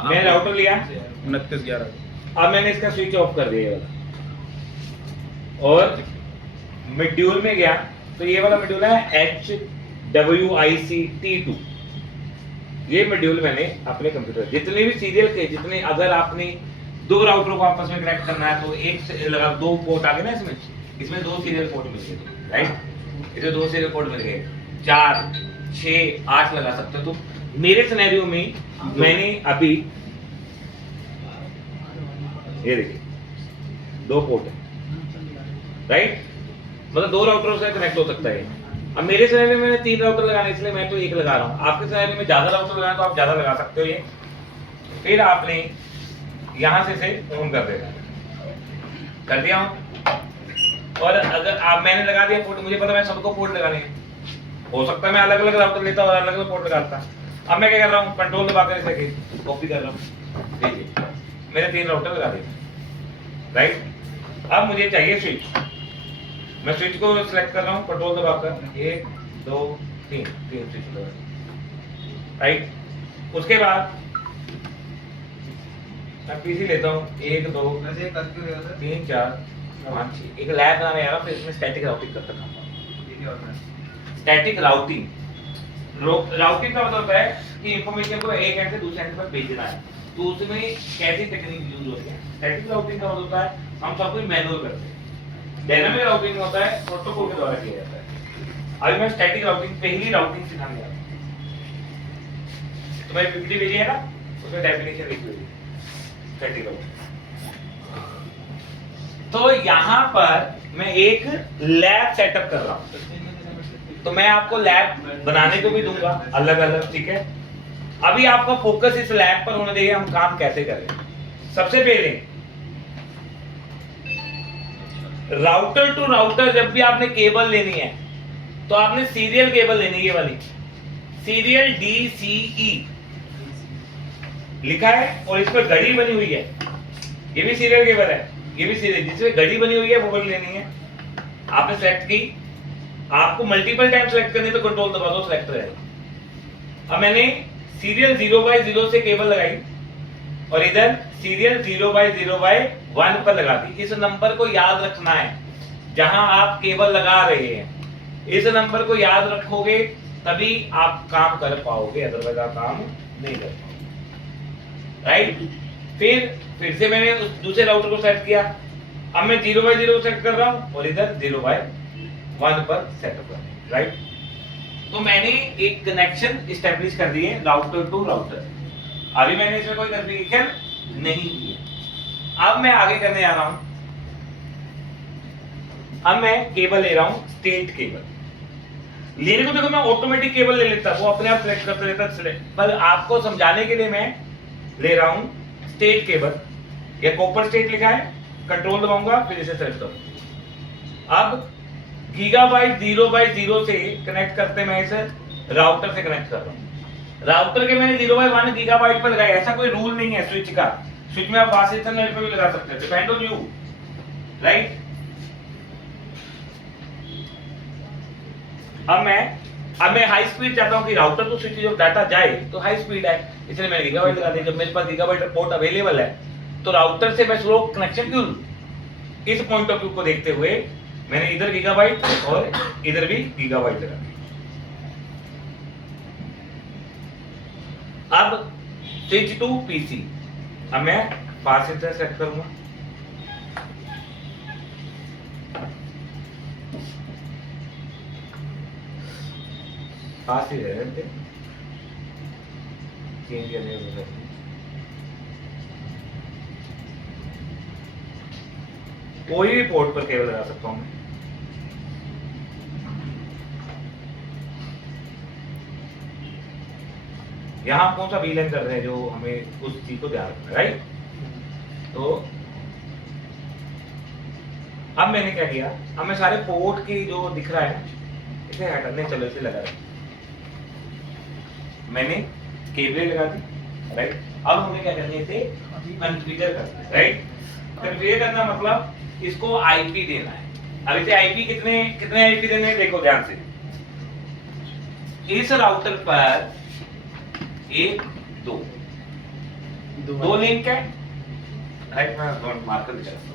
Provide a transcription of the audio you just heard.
मैंने राउटर लिया 2911। अब मैंने इसका स्विच ऑफ कर दिया ये वाला और मॉड्यूल में गया तो ये वाला मॉड्यूल है HWIC-T2। ये मॉड्यूल मैंने अपने कंप्यूटर जितने भी सीरियल के जितने अगर आपने दो राउटरों को आपस में कनेक्ट करना है तो एक से लगा दो पोर्ट आ गए ना इसमें दो सीरियल पोर्ट मिल गए राइट, इसमें दो सीरियल पोर्ट मिल गए 4 6 8 लगा सकते हो। तो मेरे सिनेरियो में मैंने अभी ये देखिए दो पोर्ट है राइट, मतलब दो राउटरों से कनेक्ट हो सकता है। अब मेरे सिनेरियो में मैंने 3 राउटर लगाने इसलिए मैं तो एक लगा रहा हूँ, आपके सिनेरियो में ज्यादा राउटर लगाना तो आप ज्यादा लगा सकते हो ये। फिर आपने यहां से इसे ऑन कर देना, कर दिया हूं। और अगर आप मैंने लगा दिया पोर्ट, मुझे पता है सबको पोर्ट लगाने हैं, हो सकता है मैं अलग अलग राउटर लेता और अलग अलग पोर्ट लगाता। अब मैं क्या कर रहा हूँ कंट्रोल दबाकर इसे कॉपी कर रहा हूँ, देखिए मेरे 3 राउटर लगा दिए राइट। अब मुझे चाहिए स्विच, मैं स्विच को सिलेक्ट कर रहा हूँ कंट्रोल दबाकर 1 2 3 स्विच लगा राइट। उसके बाद मैं पीसी लेता हूँ 1 2 3 4 5 6 एक लैब बनाने आ रहा हूँ, फिर इसमें स्टैटिक राउटिंग करता हूँ। स्टैटिक राउटिंग राउटिंग का मतलब होता है कि इंफॉर्मेशन को एक एंड से दूसरे एंड पर भेजना है, तो उसमें कैसी टेक्निक यूज होती है। स्टैटिक राउटिंग का मतलब होता है हम सब कुछ मैनुअल करते हैं, डायनामिक राउटिंग होता है प्रोटोकॉल के द्वारा किया जाता है। अभी मैं स्टैटिक राउटिंग पहली राउटिंग सिखाने जा रहा हूँ, तो मैं पीपीटी भेजी है ना उसमें डेफिनेशन लिख दी स्टैटिक राउटिंग। तो यहाँ पर मैं एक लैब सेटअप कर रहा हूँ, तो मैं आपको लैब बनाने को भी दूंगा अलग अलग, ठीक है। अभी आपका फोकस इस लैब पर होना चाहिए, हम काम कैसे करें। सबसे पहले राउटर टू राउटर जब भी आपने केबल लेनी है तो आपने सीरियल केबल लेनी है, ये वाली सीरियल DCE लिखा है और इस पर घड़ी बनी हुई है, ये भी सीरियल केबल है, ये भी सीरियल जिसमें घड़ी बनी हुई है वो वाली लेनी है। आपने सेलेक्ट की, आपको मल्टीपल टाइम सेलेक्ट करनी तो कंट्रोल दबा दो, सेलेक्ट रहेगा। अब मैंने सीरियल 0/0 से केबल लगाई और इधर सीरियल 0/0/1 पर लगा दी। इस नंबर को याद रखना है जहां आप केबल लगा रहे हैं, इस नंबर को याद रखोगे तभी आप काम कर पाओगे, अदरवाइज आप काम नहीं कर पाओगे राइट। फिर से मैंने उस दूसरे राउटर को सेट किया, अब मैं 0/0 सेट कर रहा हूं और इधर 0/1 पर सेटअप कर रहा हूं राइट। तो मैंने एक कनेक्शन एस्टेब्लिश कर दिए राउटर टू राउटर। अभी मैंने इसमें कोई कॉन्फ़िगरेशन नहीं की है। अब मैं आगे करने जा रहा हूं, अब मैं केबल ले रहा हूं स्टेट केबल। लेने को देखो मैं ऑटोमेटिक केबल ले लेता, वो अपने आप सेलेक्ट करते रहता, पर आपको समझाने के लिए मैं ले रहा हूं स्टेट केबल। ये कॉपर स्टेट लिखा है, कंट्रोल दबाऊंगा फिर इसे सेलेक्ट करूंगा। अब गीगाबाइट 0/0 से कनेक्ट करते मैं इसे राउटर से कनेक्ट कर रहा हूं। राउटर के मैंने 0/1 गीगाबाइट पर लगाया, ऐसा कोई रूल नहीं है स्विच का। स्विच में आप फास्ट इथरनेट पे भी लगा सकते हैं, डिपेंड ऑन यू राइट। अब मैं हाई स्पीड चाहता हूं कि राउटर तो स्विच जब डाटा जाए तो हाई स्पीड है, इसलिए मैंने गीगाबाइट लगा दिया। जब मेरे पास गीगाबाइट पोर्ट अवेलेबल है तो राउटर से मैं स्लो कनेक्शन क्यों लूं। इस पॉइंट ऑफ व्यू को देखते हुए मैंने इधर गीगाबाइट और इधर भी गीगाबाइट लगा दिया। अब स्विच टू पीसी, अब मैं फास्ट इथरनेट सेलेक्ट करूंगा। फास्ट इथरनेट चेंज करने को कोई भी पोर्ट पर केबल लगा सकता हूं मैं। यहां कौन सा वीलन कर रहे हैं जो हमें उस चीज को ध्यान रखना है राइट। तो अब मैंने क्या किया, अब मैं सारे पोर्ट की जो दिख रहा है इसे हटाने चलो इसे लगा रहा, मैंने केबल लगा दी राइट। अब हमें क्या करना है, इसे कॉन्फ़िगर करना है राइट। कॉन्फ़िगर करना मतलब इसको आईपी देना है। अब इसे आईपी कितने आईपी देने हैं देखो ध्यान से। इस राउटर पर 1 2 दो लिंक है, राइट में मार्कर दिखा रहा हूं।